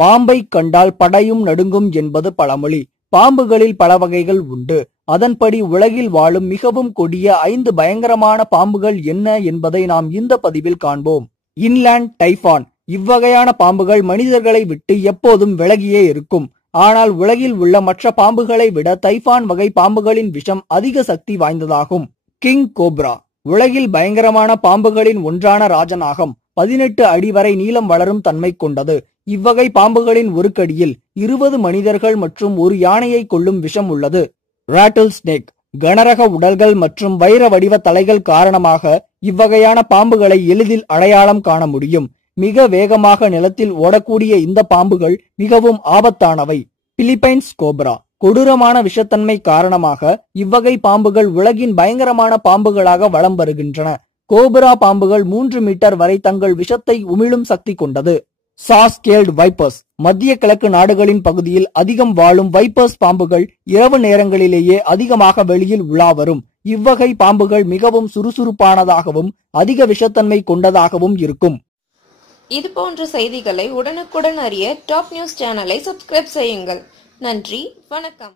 பாம்பை கண்டால் படையும் நடுங்கும் என்பது பழமொழி. பாம்புகளில் பல வகைகள் உண்டு. அதன்படி உலகில் வாழும் மிகவும் கொடிய ஐந்து பயங்கரமான பாம்புகள் என்ன என்பதை நாம் இந்த பதிவில் காண்போம். Inland taipan. இவ்வகையான பாம்புகள் மனிதர்களை விட்டு எப்போதும் விலகியே இருக்கும். ஆனால் உலகில் உள்ள மற்ற பாம்புகளை விட தைஃபான் வகை பாம்புகளின் விஷம் அதிக சக்தி வாய்ந்ததாகும். King cobra. உலகில் பயங்கரமான பாம்புகளின் ஒன்றான ராஜநாகம். பதினெட்டு அடி வரை நீளம் வளரும் தன்மை கொண்டது. இவ்வகை பாம்புகளின் ஒரு கடியில் இருபது மனிதர்கள் மற்றும் ஒரு யானையை கொள்ளும் விஷம் உள்ளது. ராட்டில் ஸ்னேக் கனரக உடல்கள் மற்றும் வைர வடிவ தலைகள் காரணமாக இவ்வகையான பாம்புகளை எளிதில் அடையாளம் காண முடியும். மிக வேகமாக நிலத்தில் ஓடக்கூடிய இந்த பாம்புகள் மிகவும் ஆபத்தானவை. பிலிப்பைன்ஸ் கோப்ரா கொடூரமான விஷத்தன்மை காரணமாக இவ்வகை பாம்புகள் உலகின் பயங்கரமான பாம்புகளாக வலம் வருகின்றன. கோபுரா பாம்புகள் மூன்று மீட்டர் வரை தங்கள் விஷத்தை உமிழும் சக்தி கொண்டது. Saw scaled vipers. மத்திய கிழக்கு நாடுகளின் பகுதியில் அதிகம் வாழும் வைப்பர்ஸ் பாம்புகள் இரவு நேரங்களிலேயே அதிகமாக வெளியில் உலா வரும். இவ்வகை பாம்புகள் மிகவும் சுறுசுறுப்பானதாகவும் அதிக விஷத்தன்மை கொண்டதாகவும் இருக்கும். இது போன்ற செய்திகளை உடனுக்குடன் அறிய டாப் நியூஸ் சேனலை சப்ஸ்கிரைப் செய்யுங்கள். நன்றி வணக்கம்.